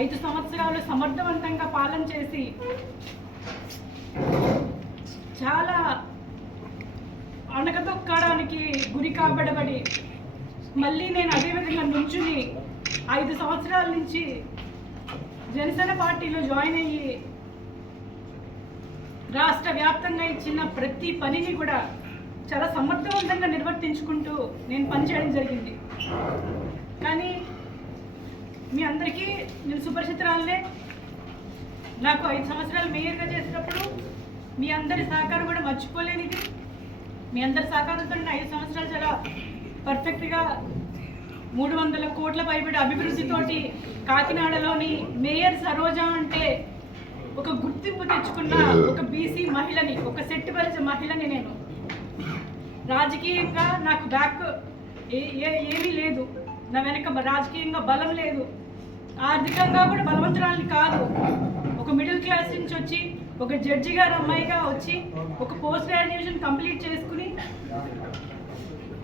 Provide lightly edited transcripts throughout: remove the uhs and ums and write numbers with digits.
5 సంవత్సరాలు సమర్థవంతంగా పాలన చేసి చాలా అణగదొక్కడానికి గురి కాబడబడి మళ్ళీ నేను అదేవిధంగా నుంచుని 5 సంవత్సరాల నుంచి జనసేన పార్టీలో జాయిన్ అయ్యి రాష్ట్ర వ్యాప్తంగా ఇచ్చిన ప్రతి పనిని కూడా చాలా సమర్థవంతంగా నిర్వర్తించుకుంటూ నేను పనిచేయడం జరిగింది. కానీ మీ అందరికీ నేను సుపరిచితురాలనే. నాకు 5 సంవత్సరాలు మేయర్గా చేసినప్పుడు మీ అందరి సహకారం కూడా మర్చిపోలేనిది. మీ అందరి సహకారంతో 5 సంవత్సరాలు చాలా పర్ఫెక్ట్గా 300 కోట్ల పైబడి అభివృద్ధితోటి కాకినాడలోని మేయర్ సరోజ అంటే ఒక గుర్తింపు తెచ్చుకున్న ఒక బీసీ మహిళని, ఒక సెట్టిపరిచే మహిళని. నేను రాజకీయంగా నాకు బ్యాక్ ఏమీ లేదు, నా వెనక రాజకీయంగా బలం లేదు, ఆర్థికంగా కూడా బలవంతురాలని కాదు. ఒక మిడిల్ క్లాస్ నుంచి వచ్చి ఒక జడ్జి గారు అమ్మాయిగా వచ్చి ఒక పోస్ట్ గ్రాడ్యుయేషన్ కంప్లీట్ చేసుకుని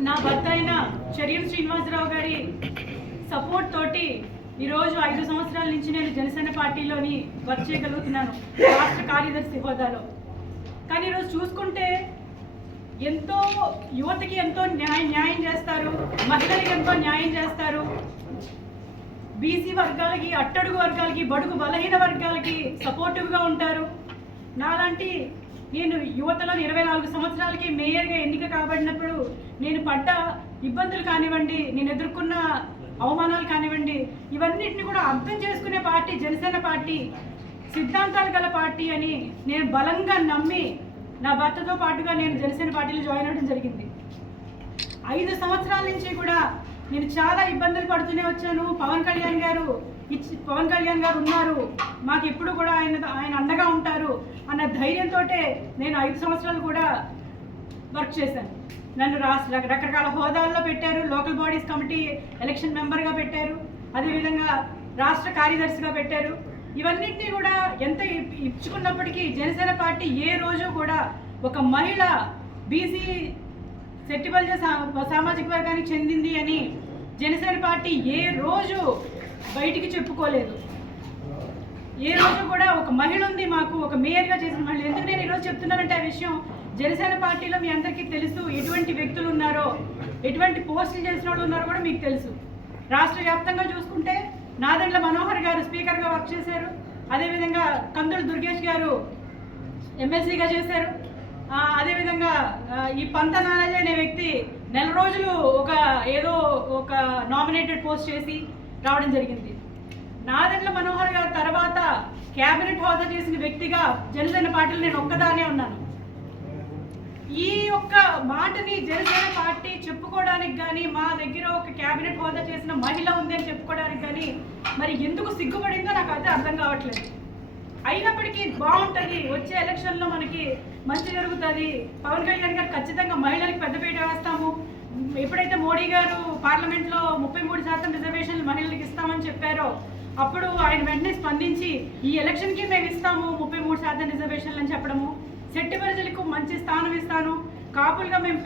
నా భర్త అయిన చర్యలు శ్రీనివాసరావు గారి సపోర్ట్ తోటి ఈరోజు 5 సంవత్సరాల నుంచి నేను జనసేన పార్టీలోని వర్క్ చేయగలుగుతున్నాను రాష్ట్ర కార్యదర్శి హోదాలో. కానీ ఈరోజు చూసుకుంటే ఎంతో యువతకి ఎంతో న్యాయం చేస్తారు, మహిళలకి ఎంతో న్యాయం చేస్తారు, బీసీ వర్గాలకి, అట్టడుగు వర్గాలకి, బడుగు బలహీన వర్గాలకి సపోర్టివ్గా ఉంటారు. నాలాంటి నేను యువతలో 24 సంవత్సరాలకి మేయర్గా ఎన్నిక కాబడినప్పుడు నేను పడ్డ ఇబ్బందులు కానివ్వండి, నేను ఎదుర్కొన్న అవమానాలు కానివ్వండి, ఇవన్నిటిని కూడా అర్థం చేసుకునే పార్టీ జనసేన పార్టీ, సిద్ధాంతాలు గల పార్టీ అని నేను బలంగా నమ్మి నా భర్తతో పాటుగా నేను జనసేన పార్టీలో జాయిన్ అవ్వడం జరిగింది. 5 సంవత్సరాల నుంచి కూడా నేను చాలా ఇబ్బందులు పడుతూనే వచ్చాను. పవన్ కళ్యాణ్ గారు ఉన్నారు, మాకు ఎప్పుడు కూడా ఆయన అండగా ఉంటారు అన్న ధైర్యంతో నేను 5 సంవత్సరాలు కూడా వర్క్ చేశాను. నన్ను రకరకాల హోదాల్లో పెట్టారు. లోకల్ బాడీస్ కమిటీ ఎలక్షన్ మెంబర్గా పెట్టారు, అదేవిధంగా రాష్ట్ర కార్యదర్శిగా పెట్టారు. ఇవన్నింటినీ కూడా ఎంత ఇచ్చుకున్నప్పటికీ జనసేన పార్టీ ఏ రోజు కూడా ఒక మహిళ బీసీ సెట్టిబల్జ సామాజిక వర్గానికి చెందింది అని జనసేన పార్టీ ఏ రోజు బయటికి చెప్పుకోలేదు. ఏ రోజు కూడా ఒక మహిళ ఉంది మాకు, ఒక మేయర్గా చేసిన మహిళ. ఎందుకు నేను ఈరోజు చెప్తున్నానంటే ఆ విషయం జనసేన పార్టీలో మీ అందరికీ తెలుసు, ఎటువంటి వ్యక్తులు ఉన్నారో, ఎటువంటి పోస్టులు చేసిన వాళ్ళు ఉన్నారో కూడా మీకు తెలుసు. రాష్ట్ర వ్యాప్తంగా చూసుకుంటే నాదెండ్ల మనోహర్ గారు స్పీకర్గా వర్క్ చేశారు, అదేవిధంగా కందుల దుర్గేష్ గారు ఎమ్మెల్సీగా చేశారు, అదేవిధంగా ఈ పంత నారాయణ అనే వ్యక్తి నెల రోజులు ఒక నామినేటెడ్ పోస్ట్ చేసి రావడం జరిగింది. నాదెండ్ల మనోహర్ గారి తర్వాత క్యాబినెట్ హోదా చేసిన వ్యక్తిగా జనసేన పార్టీలో నేను ఒక్కదానే ఉన్నాను. ఈ ఒక్క మాటని జనసేన పార్టీ చెప్పుకోవడానికి కానీ, మా దగ్గర ఒక క్యాబినెట్ హోదా చేసిన మహిళ ఉంది అని చెప్పుకోవడానికి కానీ మరి ఎందుకు సిగ్గుపడిందో నాకు అయితే అర్థం కావట్లేదు. అయినప్పటికీ బాగుంటుంది, వచ్చే ఎలక్షన్లో మనకి మంచి జరుగుతుంది. పవన్ కళ్యాణ్ గారు ఖచ్చితంగా మహిళలకు పెద్దపీట వేస్తాము. ఎప్పుడైతే మోడీ గారు పార్లమెంట్లో 33% రిజర్వేషన్లు మహిళలకు ఇస్తామని చెప్పారో అప్పుడు ఆయన వెంటనే స్పందించి ఈ ఎలక్షన్కి మేము ఇస్తాము 33% రిజర్వేషన్లు అని చెప్పడము, శెట్టి ప్రజలకు మంచి స్థానం ఇస్తాను, కాపులుగా మేము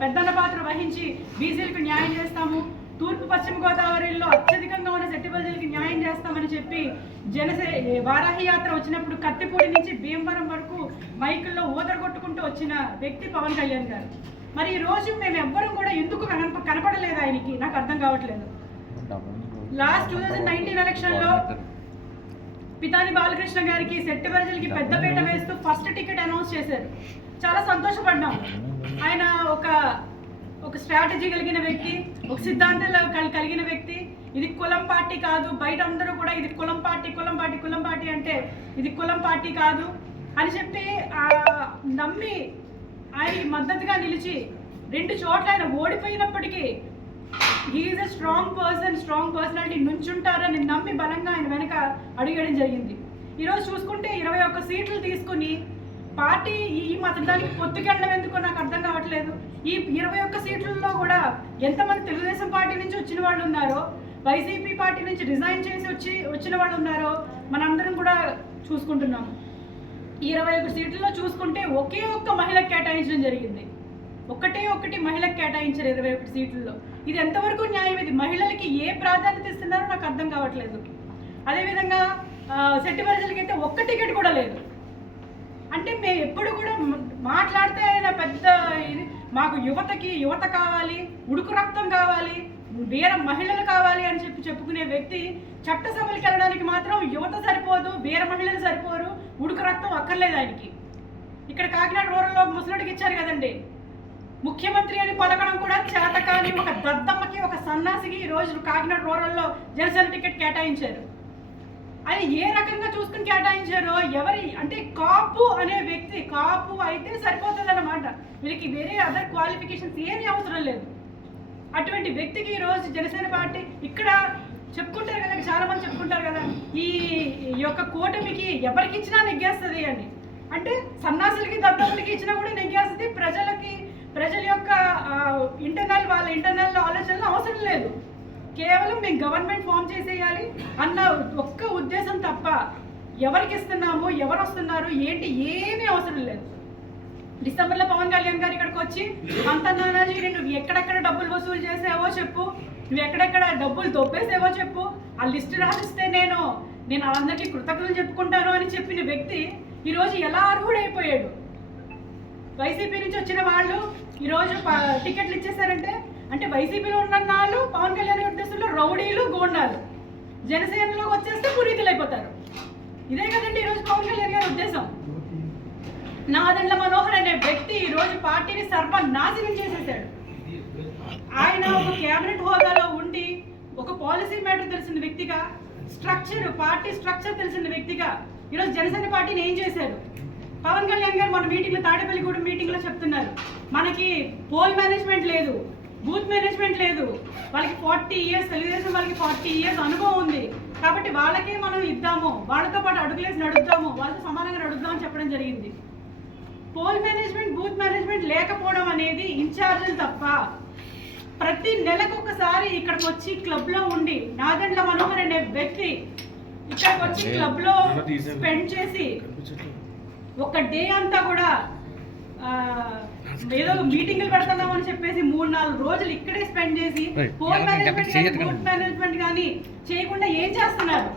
పెద్దన్న పాత్ర వహించి బీసీలకు న్యాయం చేస్తాము, తూర్పు పశ్చిమ గోదావరిలో అత్యధికంగా ఉన్న శెట్టి ప్రజలకి న్యాయం చేస్తామని చెప్పి వారాహి యాత్ర వచ్చినప్పుడు కత్తిపూడి నుంచి భీమవరం వరకు మైకుల్లో ఊదరగొట్టుకుంటూ వచ్చిన వ్యక్తి పవన్ కళ్యాణ్ గారు. మరి ఈ రోజు మేము ఎవ్వరం కూడా ఎందుకు కనపడలేదు ఆయనకి, నాకు అర్థం కావట్లేదు. లాస్ట్ 2019 ఎలక్షన్లో పితాని బాలకృష్ణ గారికి శెట్టి ప్రజలకి పెద్దపీట వేస్తూ ఫస్ట్ టికెట్ అనౌన్స్ చేశారు. చాలా సంతోషపడ్డాం. ఆయన ఒక స్ట్రాటజీ కలిగిన వ్యక్తి, ఒక సిద్ధాంతాలు కలిగిన వ్యక్తి. ఇది కులం పార్టీ కాదు, బయట అందరూ కూడా ఇది కులం పార్టీ అంటే ఇది కులం పార్టీ కాదు అని చెప్పి నమ్మి ఆయన మద్దతుగా నిలిచి 2 చోట్ల ఆయన ఓడిపోయినప్పటికీ హీఈస్ అ స్ట్రాంగ్ పర్సనాలిటీ నుంచుంటారని నమ్మి బలంగా ఆయన వెనక అడిగేయడం జరిగింది. ఈరోజు చూసుకుంటే 21 సీట్లు తీసుకుని పార్టీ ఈ మతదానికి పొత్తుకెళ్ళడం ఎందుకో నాకు అర్థం కావట్లేదు. ఈ 21 సీట్లలో కూడా ఎంతమంది తెలుగుదేశం పార్టీ నుంచి వచ్చిన వాళ్ళు ఉన్నారో, వైసీపీ పార్టీ నుంచి రిజైన్ చేసి వచ్చిన వాళ్ళు ఉన్నారో మనందరం కూడా చూసుకుంటున్నాము. 21 సీట్లలో చూసుకుంటే ఒకే ఒక్క మహిళకు కేటాయించడం జరిగింది. ఒకటి మహిళకు కేటాయించారు 21 సీట్లలో. ఇది ఎంతవరకు న్యాయం? ఇది మహిళలకి ఏ ప్రాధాన్యత ఇస్తున్న అంటున్నారో నాకు అర్థం కావట్లేదు. అదేవిధంగా శెట్టి ప్రజలకి అయితే ఒక్క టికెట్ కూడా లేదు. అంటే మేము ఎప్పుడు కూడా మాట్లాడితే పెద్ద మాకు యువత కావాలి, ఉడుకు రక్తం కావాలి, వీర మహిళలు కావాలి అని చెప్పుకునే వ్యక్తి చట్టసభలకు వెళ్ళడానికి మాత్రం యువత సరిపోదు, వీర మహిళలు సరిపోరు, ఉడుకు రక్తం అక్కర్లేదు ఆయనకి. ఇక్కడ కాకినాడ రూరల్లో ముసలుడికి ఇచ్చారు కదండి, ముఖ్యమంత్రి అని పలకడం కూడా చేతకాని ఒక దద్దమ్మకి, ఒక సన్నాసికి ఈరోజు కాకినాడ రూరల్లో జనసేన టికెట్ కేటాయించారు. అది ఏ రకంగా చూసుకుని కేటాయించారో ఎవరి అంటే కాపు అనే వ్యక్తి, కాపు అయితే సరిపోతుంది అన్నమాట, వీళ్ళకి వేరే అదర్ క్వాలిఫికేషన్స్ ఏమీ అవసరం లేదు. అటువంటి వ్యక్తికి ఈరోజు జనసేన పార్టీ ఇక్కడ చెప్పుకుంటారు కదా, చాలా మంది చెప్పుకుంటారు కదా, ఈ యొక్క కూటమికి ఎవరికి ఇచ్చినా నెగ్గేస్తుంది అని. అంటే సన్నాసులకి దద్దమ్మలకి ఇచ్చినా కూడా నెగ్గేస్తుంది, ప్రజల యొక్క వాళ్ళ ఇంటర్నల్ ఆలోచనలు అవసరం లేదు. కేవలం మేము గవర్నమెంట్ ఫామ్ చేసేయాలి అన్న ఒక్క ఉద్దేశం తప్ప ఎవరికి ఇస్తున్నాము, ఎవరు వస్తున్నారు ఏంటి ఏమీ అవసరం లేదు. డిసెంబర్లో పవన్ కళ్యాణ్ గారు ఇక్కడికి వచ్చి అంత నానాజీ నువ్వు ఎక్కడెక్కడ డబ్బులు వసూలు చేసేవో చెప్పు, నువ్వు ఎక్కడెక్కడ డబ్బులు దొబ్బేసేవో చెప్పు, ఆ లిస్టు రాసిస్తే నేను అందరికీ కృతజ్ఞతలు చెప్పుకుంటాను అని చెప్పిన వ్యక్తి ఈరోజు ఎలా అర్హుడైపోయాడు. వైసీపీ నుంచి వచ్చిన వాళ్ళు ఈరోజు టికెట్లు ఇచ్చేసారంటే అంటే వైసీపీలో ఉన్న వాళ్ళు పవన్ కళ్యాణ్ ఉద్దేశంలో రౌడీలు, గోండాలు, జనసేనలోకి వచ్చేస్తే పురీతులు అయిపోతారు. ఇదే కదండి ఈరోజు పవన్ కళ్యాణ్ గారి ఉద్దేశం. నాదెండ్ల మనోహర్ అనే వ్యక్తి ఈరోజు పార్టీని సర్వనాశనం చేసేసాడు. ఆయన ఒక కేబినెట్ హోదాలో ఉండి ఒక పాలసీ మ్యాటర్ తెలిసిన వ్యక్తిగా, పార్టీ స్ట్రక్చర్ తెలిసిన వ్యక్తిగా ఈరోజు జనసేన పార్టీని ఏం చేశారు? పవన్ కళ్యాణ్ గారు మన మీటింగ్లో, తాడేపల్లిగూడెం మీటింగ్లో చెప్తున్నారు, మనకి పోల్ మేనేజ్మెంట్ లేదు, బూత్ మేనేజ్మెంట్ లేదు, వాళ్ళకి 40 years తెలుగుదేశం వాళ్ళకి 40 years అనుభవం ఉంది కాబట్టి వాళ్ళకే మనం ఇద్దాము, వాళ్ళతో పాటు అడుగులేసి నడుద్దాము, వాళ్ళతో సమానంగా నడుద్దామని చెప్పడం జరిగింది. పోల్ మేనేజ్మెంట్, బూత్ మేనేజ్మెంట్ లేకపోవడం అనేది ఇన్ఛార్జీలు తప్ప. ప్రతి నెలకు ఒకసారి ఇక్కడికి వచ్చి క్లబ్లో ఉండి నాదెండ్ల మనోహర్ అనే వ్యక్తి ఇక్కడికి వచ్చి క్లబ్లో స్పెండ్ చేసి ఒక డే అంతా కూడా ఏదో మీటింగ్లు పెడుతున్నాం అని చెప్పేసి 3-4 రోజులు ఇక్కడే స్పెండ్ చేసి పోల్ మేనేజ్మెంట్ కానీ బూత్ మేనేజ్మెంట్ కానీ చేయకుండా ఏం చేస్తున్నారు?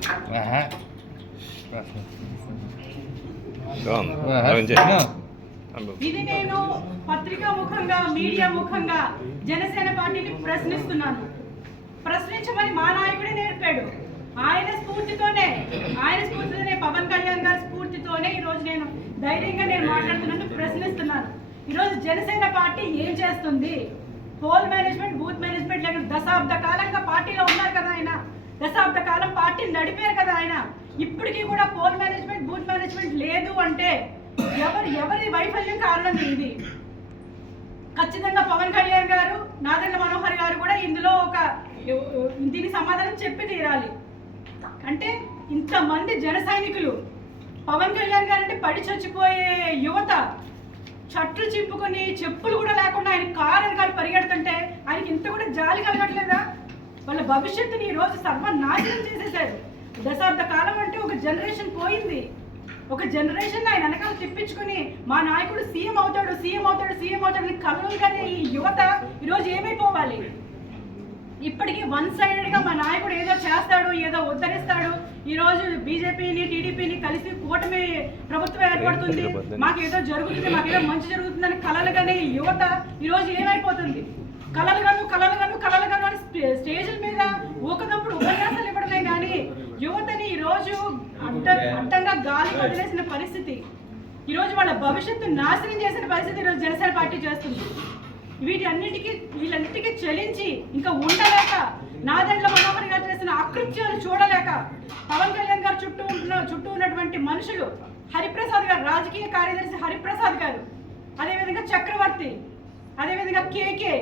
ఇది నేను పత్రికా ముఖంగా, మీడియా ముఖంగా జనసేన పార్టీని ప్రశ్నిస్తున్నాను. ప్రశ్నించమని మా నాయకుడే నేర్పాడు. ఆయన స్ఫూర్తితోనే పవన్ కళ్యాణ్ గారి స్ఫూర్తితోనే ఈరోజు నేను ధైర్యంగా మాట్లాడుతున్నాను, ప్రశ్నిస్తున్నాను. ఈరోజు జనసేన పార్టీ ఏం చేస్తుంది? పోల్ మేనేజ్మెంట్, బూత్ మేనేజ్మెంట్ లేక దశాబ్ద కాలంగా పార్టీలో ఉన్నారు కదా ఆయన, దశాబ్ద కాలం పార్టీని నడిపారు కదా ఆయన. ఇప్పటికీ కూడా పోల్ మేనేజ్మెంట్, బూత్ మేనేజ్మెంట్ లేదు అంటే ఎవరి వైఫల్యం కారణం ఇది? ఖచ్చితంగా పవన్ కళ్యాణ్ గారు, నాదెండ్ల మనోహర్ గారు కూడా ఇందులో దీని సమాధానం చెప్పి తీరాలి. అంటే ఇంతమంది జన సైనికులు, పవన్ కళ్యాణ్ గారు అంటే పడి చచ్చిపోయే యువత, చట్లు చింపుకొని చెప్పులు కూడా లేకుండా ఆయన కారు వెనకాల పరిగెడుతుంటే ఆయనకి ఇంత కూడా జాలి కలగట్లేదా? వాళ్ళ భవిష్యత్తుని ఈరోజు సర్వనాశనం చేసేసారు. దశాబ్ద కాలం అంటే ఒక జనరేషన్ పోయింది. ఒక జనరేషన్ ఆయన వెనకాల తిప్పించుకుని మా నాయకుడు సీఎం అవుతాడు కలలు కానీ ఈ యువత ఈరోజు ఏమైపోవాలి? ఇప్పటికీ వన్ సైడెడ్గా మా నాయకుడు ఏదో చేస్తాడు, ఏదో ఉద్ధరిస్తాడు, ఈరోజు బీజేపీని, టీడీపీని కలిసి కూటమి ప్రభుత్వం ఏర్పడుతుంది, మాకేదో జరుగుతుంది, మాకేదో మంచి జరుగుతుందని కలలుగానే ఈ యువత ఈరోజు ఏమైపోతుంది? కలలుగాను అని స్టేజ్ల మీద ఊకదప్పుడు ఉపన్యాసాలు ఇవ్వడమే కానీ యువతని ఈరోజు అడ్డంగా గాలి వదిలేసిన పరిస్థితి, ఈరోజు వాళ్ళ భవిష్యత్తు నాశనం చేసిన పరిస్థితి ఈరోజు జనసేన పార్టీ చేస్తుంది. వీళ్ళన్నిటికీ చెలించి ఇంకా ఉండలేక, నాదెండ్ల మనోహర్ గారు చేసిన అకృత్యాలు చూడలేక, పవన్ కళ్యాణ్ గారు చుట్టూ ఉన్నటువంటి మనుషులు, హరిప్రసాద్ గారు, రాజకీయ కార్యదర్శి హరిప్రసాద్ గారు, అదేవిధంగా చక్రవర్తి, అదేవిధంగా కేకే,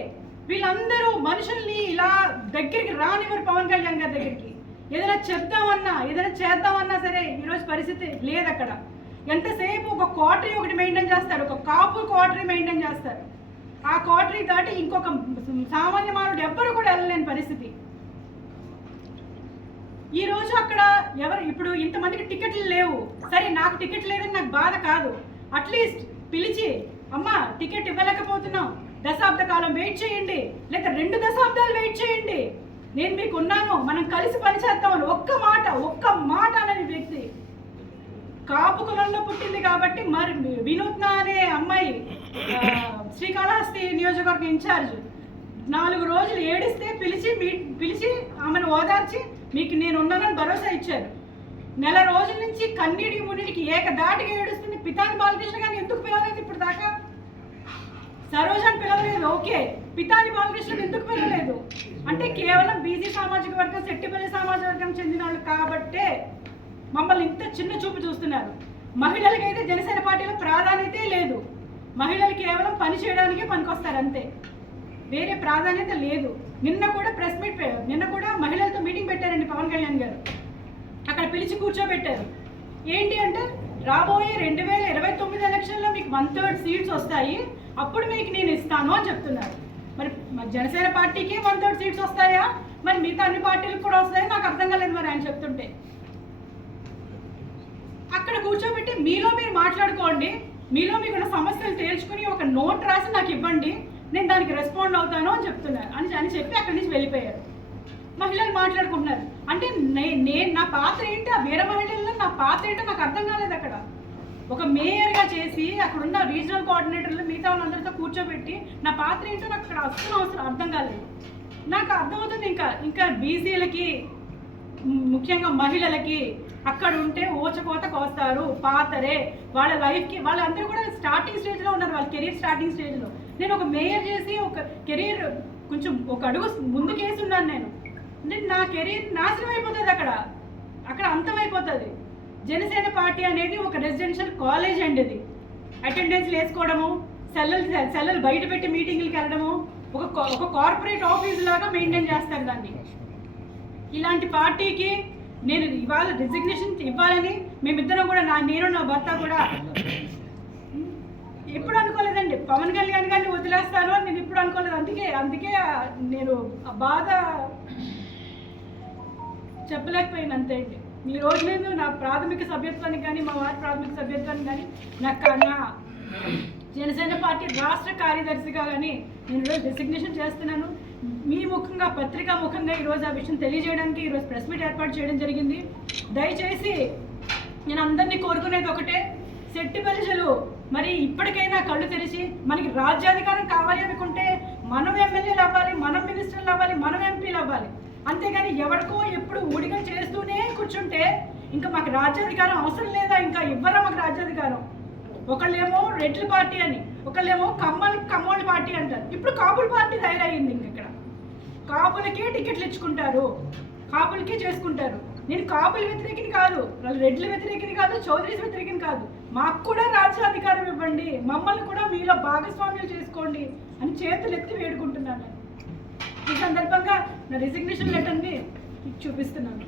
వీళ్ళందరూ మనుషుల్ని ఇలా దగ్గరికి రానివ్వరు. పవన్ కళ్యాణ్ గారి దగ్గరికి ఏదైనా చెప్దామన్నా, ఏదైనా చేద్దామన్నా సరే ఈరోజు పరిస్థితి లేదు. అక్కడ ఎంతసేపు ఒక క్వార్టరీ ఒకటి మెయింటైన్ చేస్తారు, ఒక కాపు క్వార్టరీ మెయింటైన్ చేస్తారు. ఆ క్వార్టరీ దాటి ఇంకొక సామాన్య మానవుడు ఎవ్వరు కూడా వెళ్ళలేని పరిస్థితి. ఈరోజు అక్కడ ఇప్పుడు ఇంతమందికి టికెట్లు లేవు, సరే నాకు టికెట్ లేదని నాకు బాధ కాదు, అట్లీస్ట్ పిలిచి అమ్మా టికెట్ ఇవ్వలేకపోతున్నాం, దశాబ్ద కాలం వెయిట్ చేయండి, లేదా 2 దశాబ్దాలు వెయిట్ చేయండి, నేను మీకు ఉన్నాను, మనం కలిసి పనిచేద్దామని ఒక్క మాట అనే వ్యక్తి కాపు కులంలో పుట్టింది కాబట్టి మరి వినూత్న అనే అమ్మాయి శ్రీకాళహస్తి నియోజకవర్గం ఇన్ఛార్జ్ 4 రోజులు ఏడిస్తే పిలిచి ఆమెను ఓదార్చి మీకు నేను ఉన్నానని భరోసా ఇచ్చారు. నెల రోజుల నుంచి కన్నీటికి మున్నిటికి ఏకదాటిగా ఏడుస్తుంది. పితాని బాలకృష్ణ గారిని ఎందుకు పిలవలేదు ఇప్పుడు దాకా? సరోజాన్ని పిలవలేదు, ఓకే, పితాని బాలకృష్ణ ఎందుకు పిలవలేదు అంటే కేవలం బీసీ సామాజిక వర్గం, శెట్టిపల్లి సామాజిక వర్గం చెందిన వాళ్ళు కాబట్టే మమ్మల్ని ఇంత చిన్న చూపు చూస్తున్నారు. మహిళలకి అయితే జనసేన పార్టీలో ప్రాధాన్యత లేదు. మహిళలు కేవలం పని చేయడానికే పనికొస్తారు అంతే, వేరే ప్రాధాన్యత లేదు. నిన్న కూడా మహిళలతో మీటింగ్ పెట్టారండి పవన్ కళ్యాణ్ గారు. అక్కడ పిలిచి కూర్చోబెట్టారు. ఏంటి అంటే రాబోయే 2029 ఎలక్షన్లో మీకు 1/3 సీట్స్ వస్తాయి, అప్పుడు మీకు నేను ఇస్తాను అని చెప్తున్నారు. మరి జనసేన పార్టీకి 1/3 సీట్స్ వస్తాయా, మరి మిగతా అన్ని పార్టీలకు కూడా వస్తాయో నాకు అర్థం కాలేదు మరి ఆయన చెప్తుంటే. అక్కడ కూర్చోబెట్టి మీలో మీరు మాట్లాడుకోండి, మీలో మీకున్న సమస్యలు తేల్చుకుని ఒక నోట్ రాసి నాకు ఇవ్వండి, నేను దానికి రెస్పాండ్ అవుతాను అని చెప్తున్నారు అని చెప్పి అక్కడి నుంచి వెళ్ళిపోయారు. మహిళలు మాట్లాడుకుంటున్నారు. అంటే నేను నా పాత్ర ఏంటి, ఆ వేరే మహిళల్లో నా పాత్ర ఏంటో నాకు అర్థం కాలేదు. అక్కడ ఒక మేయర్గా చేసి అక్కడ ఉన్న రీజనల్ కోఆర్డినేటర్లు మిగతా వాళ్ళందరితో కూర్చోబెట్టి నా పాత్ర ఏంటో నాకు అక్కడ అవసరం అర్థం కాలేదు. నాకు అర్థమవుతుంది ఇంకా బీసీలకి ముఖ్యంగా మహిళలకి అక్కడ ఉంటే ఓచకోత కోస్తారు, పాతరే, వాళ్ళ లైఫ్కి వాళ్ళందరూ కూడా స్టార్టింగ్ స్టేజ్లో ఉన్నారు, వాళ్ళ కెరీర్ స్టార్టింగ్ స్టేజ్లో. నేను ఒక మేయర్ చేసి ఒక కెరీర్ కొంచెం ఒక అడుగు ముందుకేసి ఉన్నాను నేను. అంటే నా కెరీర్ నాశనం అయిపోతుంది, అక్కడ అంతమైపోతుంది. జనసేన పార్టీ అనేది ఒక రెసిడెన్షియల్ కాలేజ్ అండి. అది అటెండెన్స్ వేసుకోవడము, సెల్లలు బయట పెట్టి మీటింగ్లకి వెళ్ళడము, ఒక కార్పొరేట్ ఆఫీస్ లాగా మెయింటైన్ చేస్తారు దాన్ని. ఇలాంటి పార్టీకి నేను ఇవాళ రిజిగ్నేషన్ ఇవ్వాలని మేమిద్దరం కూడా నేను నా భర్త కూడా ఎప్పుడు అనుకోలేదండి. పవన్ కళ్యాణ్ గారిని వదిలేస్తాను అని నేను ఇప్పుడు అనుకోలేదు. అందుకే నేను ఆ బాధ చెప్పలేకపోయాను అంతే అండి. ఈ రోజు నేను నా ప్రాథమిక సభ్యత్వానికి కానీ మా వారి ప్రాథమిక సభ్యత్వానికి కానీ నా జనసేన పార్టీ రాష్ట్ర కార్యదర్శిగా కానీ నేను ఈరోజు డిసిగ్నేషన్ చేస్తున్నాను. మీ ముఖంగా పత్రికా ముఖంగా ఈరోజు ఆ విషయం తెలియజేయడానికి ఈరోజు ప్రెస్ మీట్ ఏర్పాటు చేయడం జరిగింది. దయచేసి నేను అందరినీ కోరుకునేది ఒకటే, శెట్టిపల్లి మరి ఇప్పటికైనా కళ్ళు తెరిచి మనకి రాజ్యాధికారం కావాలి అనుకుంటే మనం ఎమ్మెల్యేలు అవ్వాలి, మనం మినిస్టర్లు అవ్వాలి, మనం ఎంపీలు అవ్వాలి. అంతేగాని ఎవరికో ఎప్పుడు ఊడిగా చేస్తూనే కూర్చుంటే ఇంకా మాకు రాజ్యాధికారం అవసరం లేదా, ఇంకా ఇవ్వరా మాకు రాజ్యాధికారం. ఒకళ్ళేమో రెడ్ల పార్టీ అని, ఒకళ్ళేమో కమ్మోళ్ళ పార్టీ అంటారు. ఇప్పుడు కాపుల పార్టీ తయారయ్యింది. ఇక్కడ కాపులకే టికెట్లు ఇచ్చుకుంటారు, కాపులకే చేసుకుంటారు. నేను కాపుల వ్యతిరేకిని కాదు, రెడ్ల వ్యతిరేకిని కాదు, చౌదరీస్ వ్యతిరేకిని కాదు. మాకు కూడా రాజ్యాధికారం ఇవ్వండి, మమ్మల్ని కూడా మీలో భాగస్వామ్యం చేసుకోండి అని చేతులు ఎత్తి వేడుకుంటున్నాను. ఈ సందర్భంగా నా రిజిగ్నేషన్ లెటర్ని చూపిస్తున్నాను.